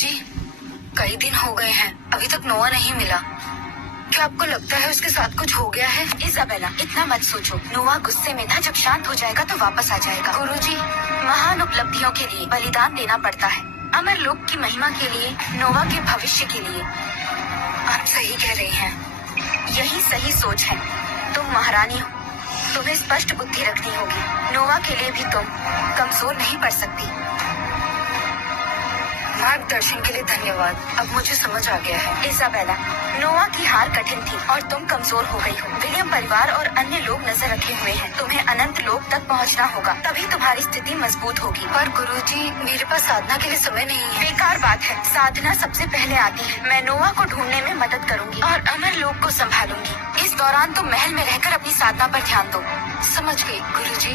गुरुजी, कई दिन हो गए हैं, अभी तक नोआ नहीं मिला। क्या आपको लगता है उसके साथ कुछ हो गया है? इजाबेला, इतना मत सोचो। नोआ गुस्से में था, जब शांत हो जाएगा तो वापस आ जाएगा। गुरुजी, महान उपलब्धियों के लिए बलिदान देना पड़ता है, अमर लोक की महिमा के लिए, नोआ के भविष्य के लिए। आप सही कह रहे हैं, यही सही सोच है। तुम महारानी हो, तुम्हें स्पष्ट बुद्धि रखनी होगी। नोआ के लिए भी तुम कमजोर नहीं पड़ सकती। मार्गदर्शन के लिए धन्यवाद, अब मुझे समझ आ गया है। इजाबेला, नोआ की हार कठिन थी और तुम कमजोर हो गई हो। विलियम परिवार और अन्य लोग नजर रखे हुए हैं। तुम्हें अनंत लोक तक पहुंचना होगा, तभी तुम्हारी स्थिति मजबूत होगी। पर गुरुजी, मेरे पास साधना के लिए समय नहीं है। बेकार बात है, साधना सबसे पहले आती है। मैं नोआ को ढूंढने में मदद करूंगी और अमर लोक को संभालूंगी। इस दौरान तुम महल में रहकर अपनी साधना पर ध्यान दो। समझ गई गुरुजी।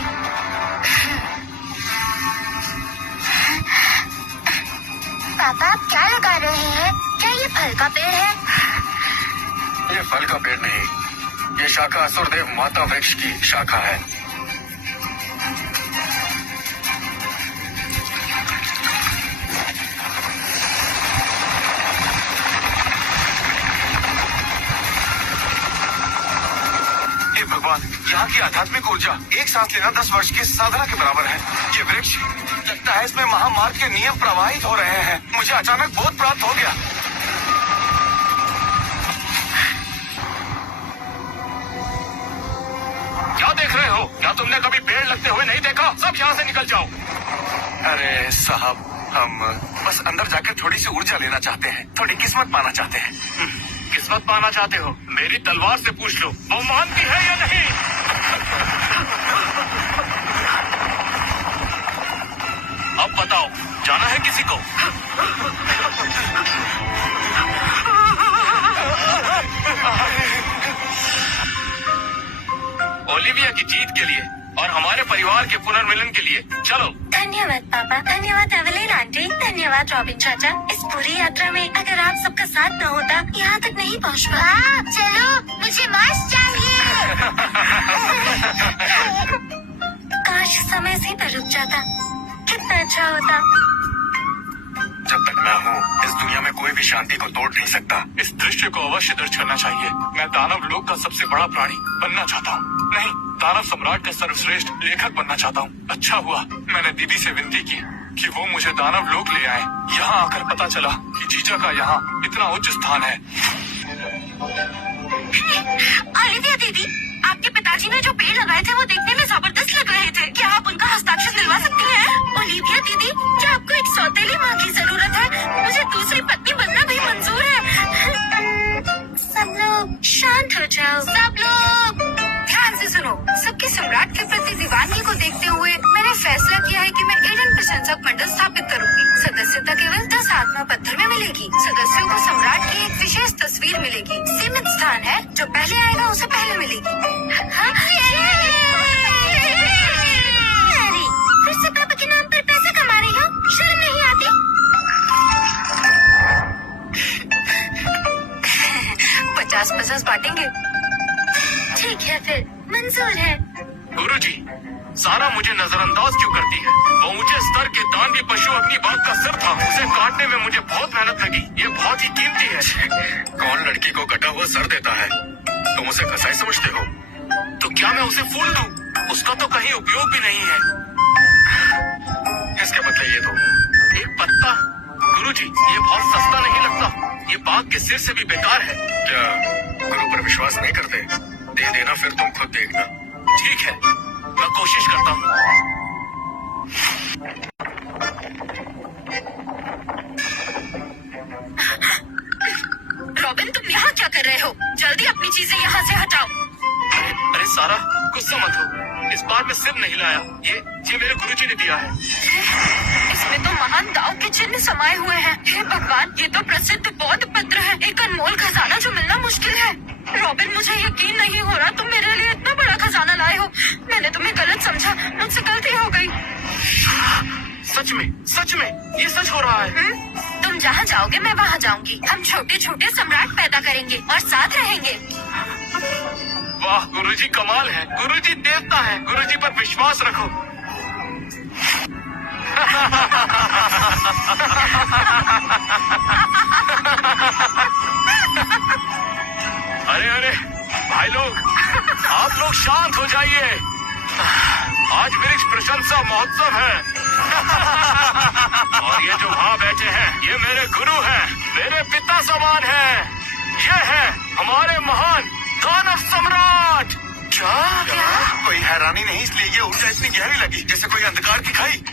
पापा, आप क्या लगा रहे हैं? क्या ये फल का पेड़ है? ये फल का पेड़ नहीं, ये शाखा असुरदेव माता वृक्ष की शाखा है। हे भगवान, यहाँ की आध्यात्मिक ऊर्जा एक सांस लेना 10 वर्ष की साधना के बराबर है। ये वृक्ष, लगता है इसमें महामार्ग के नियम प्रवाहित हो रहे हैं। मुझे अचानक बोध प्राप्त हो गया। क्या देख रहे हो? क्या तुमने कभी पेड़ लगते हुए नहीं देखा? सब यहाँ से निकल जाओ। अरे साहब, हम बस अंदर जाकर थोड़ी सी ऊर्जा लेना चाहते हैं, थोड़ी किस्मत पाना चाहते हैं। किस्मत पाना चाहते हो? मेरी तलवार से पूछ लो, वो मानती है या नहीं? अब बताओ, जाना है किसी को? ओलिविया की जीत के लिए और हमारे परिवार के पुनर्मिलन के लिए चलो। धन्यवाद पापा, धन्यवाद एवेलिन आंटी, धन्यवाद रॉबिन चाचा। इस पूरी यात्रा में अगर आप सबका साथ न होता, यहाँ तक नहीं पहुँच पाता। चलो, मुझे मांस चाहिए। काश समय से पर रुक जाता, कितना अच्छा होता। जब तक मैं हूँ, इस दुनिया में कोई भी शांति को तोड़ नहीं सकता। इस दृश्य को अवश्य दर्ज करना चाहिए। मैं दानव लोक का सबसे बड़ा प्राणी बनना चाहता हूँ। नहीं, दानव सम्राट का सर्वश्रेष्ठ लेखक बनना चाहता हूँ। अच्छा हुआ मैंने दीदी से विनती की कि वो मुझे दानव लोक ले आए। यहाँ आकर पता चला कि जीजा का यहाँ इतना उच्च स्थान है। ओलिविया दीदी, आपके पिताजी ने जो पेड़ लगाए थे वो देखने में जबरदस्त लग रहे थे। क्या आप उनका हस्ताक्षर दिलवा सकती हैं? ओलिविया दीदी, क्या आपको एक सौतेली माँ की जरूरत है? मुझे दूसरी पत्नी बनना भी मंजूर है। सब लोग शांत हो जाओ। सब लोग ध्यान से सुनो। सबके सम्राट के प्रति दीवानगी को देखते हुए मैंने फैसला किया है कि मैं एडन प्रशंसक मंडल स्थापित करूंगी। सदस्यता केवल 10 आत्मा पत्थर में मिलेगी। सदस्यों को सम्राट की एक विशेष तस्वीर मिलेगी। सीमित स्थान है, जो पहले आएगा उसे पहले मिलेगी। अरे, फिर से पापा के नाम पर पैसा कमा रही हो? शर्म नहीं आती? 50-50 बांटेंगे। ठीक है, फिर मंजूर है। गुरुजी, सारा मुझे नजरअंदाज क्यों करती है? वो ऊंचे स्तर के दानवी पशु अग्नि बाघ का सिर था। उसे काटने में मुझे बहुत मेहनत लगी। ये बहुत ही कीमती है। कौन लड़की को कटा हुआ सर देता है? तुम उसे कसाई समझते हो? तो क्या मैं उसे फूल दूं? उसका तो कहीं उपयोग भी नहीं है। इसके बदले ये दो। एक पत्ता? गुरुजी, ये बहुत सस्ता नहीं लगता। ये बाघ के सिर से भी बेकार है। क्या गुरु पर विश्वास नहीं करते? दे देना, फिर तुम खुद देखना। ठीक है, मैं कोशिश करता हूँ। रॉबिन, तुम यहाँ क्या कर रहे हो? जल्दी अपनी चीजें यहाँ से हटाओ। अरे सारा, गुस्सा मत हो। इस बार मैं सिर नहीं लाया। ये मेरे गुरुजी ने दिया है। इसमें तो महान दाव के चिन्ह समाये हुए हैं। हे भगवान, ये तो प्रसिद्ध बौद्ध पत्र है। एक अनमोल खजाना जो मिलना मुश्किल है। रॉबिन, मुझे यकीन नहीं हो रहा तुम मेरे लिए इतना बड़ा खजाना लाए हो। मैंने तुम्हें गलत समझा, मुझसे गलती हो गई। सच में ये सच हो रहा है। तुम जहाँ जाओगे मैं वहाँ जाऊंगी। हम छोटे छोटे सम्राट पैदा करेंगे और साथ रहेंगे। वाह, गुरुजी कमाल है। गुरुजी देवता है। गुरुजी पर विश्वास रखो। मेरे गुरु हैं, मेरे पिता समान हैं। ये है हमारे महान दानव सम्राट। क्या? कोई हैरानी नहीं, इसलिए ये ऊर्जा इतनी गहरी लगी जैसे कोई अंधकार की खाई।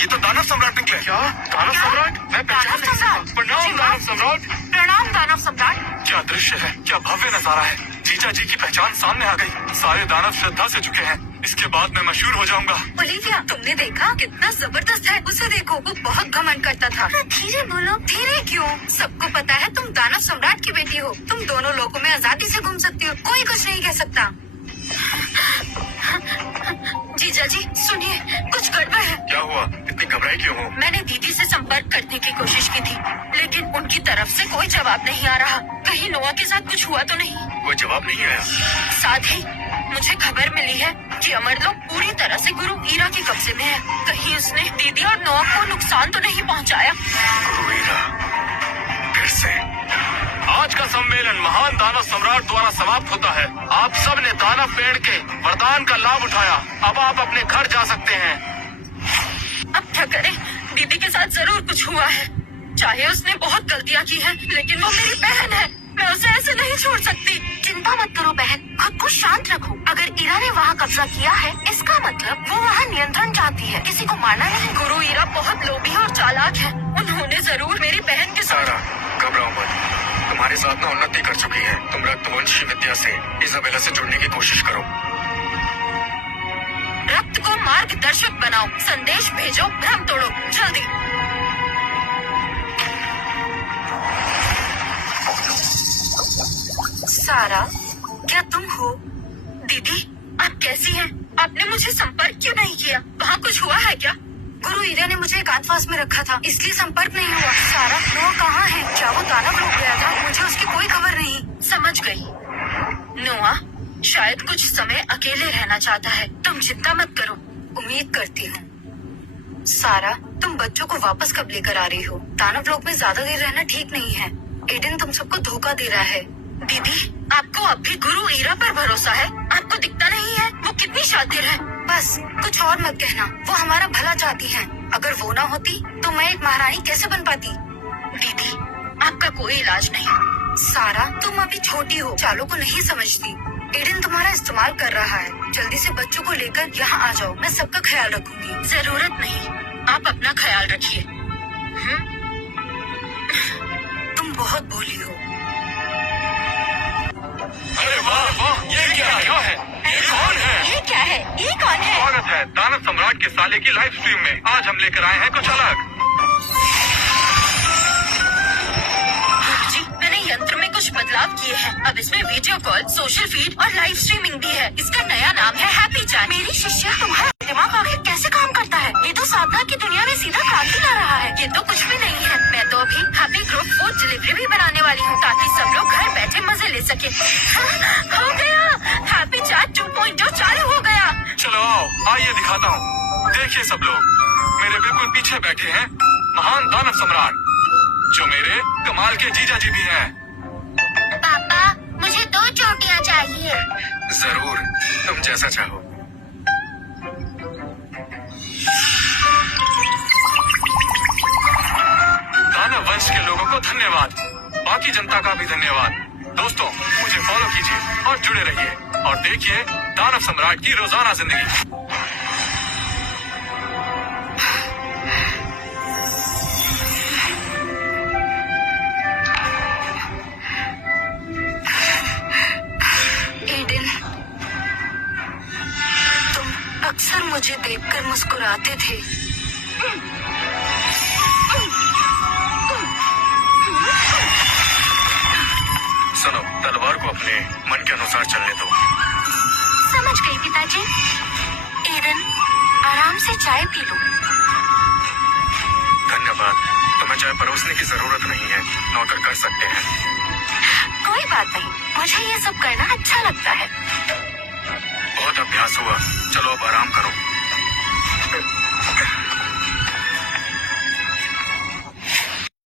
ये तो दानव सम्राट निकले। क्या दानव सम्राट? मैं पहचान नहीं सकता। प्रणाम दानव सम्राट। प्रणाम दानव सम्राट। क्या दृश्य है, क्या भव्य नजारा है। जीजा जी की पहचान सामने आ गई। सारे दानव श्रद्धा से चुके हैं। इसके बाद मैं मशहूर हो जाऊंगा। ओलिविया, तुमने देखा कितना जबरदस्त है। उसे देखो, वो बहुत घमंड करता था। धीरे बोलो। धीरे क्यों? सबको पता है तुम दानव सम्राट की बेटी हो। तुम दोनों लोगों में आजादी से घूम सकती हो, कोई कुछ नहीं कह सकता। जीजा जी सुनिए, कुछ गड़बड़ है। क्या हुआ? इतनी घबराई क्यों हो? मैंने दीदी से संपर्क करने की कोशिश की थी, लेकिन उनकी तरफ से कोई जवाब नहीं आ रहा। कहीं नोआ के साथ कुछ हुआ तो नहीं? कोई जवाब नहीं आया। साथ ही मुझे खबर मिली है कि अमरलोक पूरी तरह से गुरु ईरा के कब्जे में है। कहीं उसने दीदी और नोआ को नुकसान तो नहीं पहुंचाया? गुरु ईरा फिर से। आज का सम्मेलन महान दानव सम्राट द्वारा समाप्त होता है। आप सब ने दानव पेड़ के वरदान का लाभ उठाया। अब आप अपने घर जा सकते हैं। अब क्या करें? दीदी के साथ जरूर कुछ हुआ है। चाहे उसने बहुत गलतियां की हैं, लेकिन वो मेरी बहन है। मैं उसे ऐसे नहीं छोड़ सकती। चिंता मत करो बहन, खुद को शांत रखो। अगर ईरा ने वहाँ कब्जा किया है, इसका मतलब वो वहाँ नियंत्रण चाहती है, किसी को मारना नहीं। गुरु ईरा बहुत लोभी और चालाक है। उन्होंने जरूर मेरी बहन के साथ। सारा घबराओ मत, तुम्हारे साथ ना उन्नति कर चुकी है। तुम रक्तवंशी विद्या से इजाबेला से जुड़ने की कोशिश करो। रक्त को मार्गदर्शक बनाओ, संदेश भेजो, भ्रम तोड़ो, जल्दी। सारा, क्या तुम हो? दीदी, आप कैसी हैं? आपने मुझे संपर्क क्यों नहीं किया? वहाँ कुछ हुआ है क्या? गुरु ईरा ने मुझे एकांतवास में रखा था, इसलिए संपर्क नहीं हुआ। सारा, नोआ कहाँ है? क्या वो दानव लोग गया था? मुझे उसकी कोई खबर नहीं। समझ गई। नोआ शायद कुछ समय अकेले रहना चाहता है। तुम चिंता मत करो, उम्मीद करती हूँ। सारा, तुम बच्चों को वापस कब लेकर आ रही हो? दानव लोग में ज्यादा देर रहना ठीक नहीं है। एडन तुम सबको धोखा दे रहा है। दीदी, आपको अब भी गुरु ईरा पर भरोसा है? आपको दिखता नहीं है वो कितनी शातिर है? बस कुछ और मत कहना, वो हमारा भला चाहती है। अगर वो ना होती तो मैं एक महारानी कैसे बन पाती? दीदी, आपका कोई इलाज नहीं। सारा, तुम अभी छोटी हो, चालों को नहीं समझती। एडन तुम्हारा इस्तेमाल कर रहा है। जल्दी से बच्चों को लेकर यहाँ आ जाओ, मैं सबका ख्याल रखूंगी। जरूरत नहीं, आप अपना ख्याल रखिए। तुम बहुत भोली हो। अरे वाह वाह, ये क्या है? ये कौन है? ये क्या है? ये कौन है? स्वागत है दानव सम्राट के साले की लाइव स्ट्रीम में। आज हम लेकर आए हैं कुछ अलग। जी, मैंने यंत्र में कुछ बदलाव किए हैं। अब इसमें वीडियो कॉल, सोशल फीड और लाइव स्ट्रीमिंग भी है। इसका नया नाम है हैप्पी चैट। मेरी शिष्या, तुम्हारा दिमाग आखिर कैसे काम करता है? ये तो साधना की दुनिया में सीधा क्रांति ला रहा है। ये तो कुछ भी नहीं है। मैं तो अभी हैप्पी ग्रुप फूड डिलीवरी भी बनाने वाली हूँ, ताकि सब लोग घर बैठे मजे ले सके। हो गया, हैप्पी चैट 2.0 चालू हो गया। चलो आओ, आइए दिखाता हूँ। देखिए सब लोग, मेरे बिल्कुल पीछे बैठे हैं महान दानव सम्राट, जो मेरे कमाल के जीजा जी भी हैं। पापा, मुझे 2 चोटियाँ चाहिए। जरूर, तुम जैसा चाहो। दानव वंश के लोगों को धन्यवाद, बाकी जनता का भी धन्यवाद। दोस्तों, मुझे फॉलो कीजिए और जुड़े रहिए और देखिए दानव सम्राट की रोजाना जिंदगी। एडन, तुम अक्सर मुझे देखकर मुस्कुराते थे। सुनो, तलवार को अपने मन के अनुसार चलने दो। समझ गई पिताजी। एडन, आराम से चाय पी लो। धन्यवाद, तुम्हें चाय परोसने की जरूरत नहीं है, नौकर कर सकते हैं। कोई बात नहीं, मुझे ये सब करना अच्छा लगता है। बहुत अभ्यास हुआ, चलो अब आराम करो।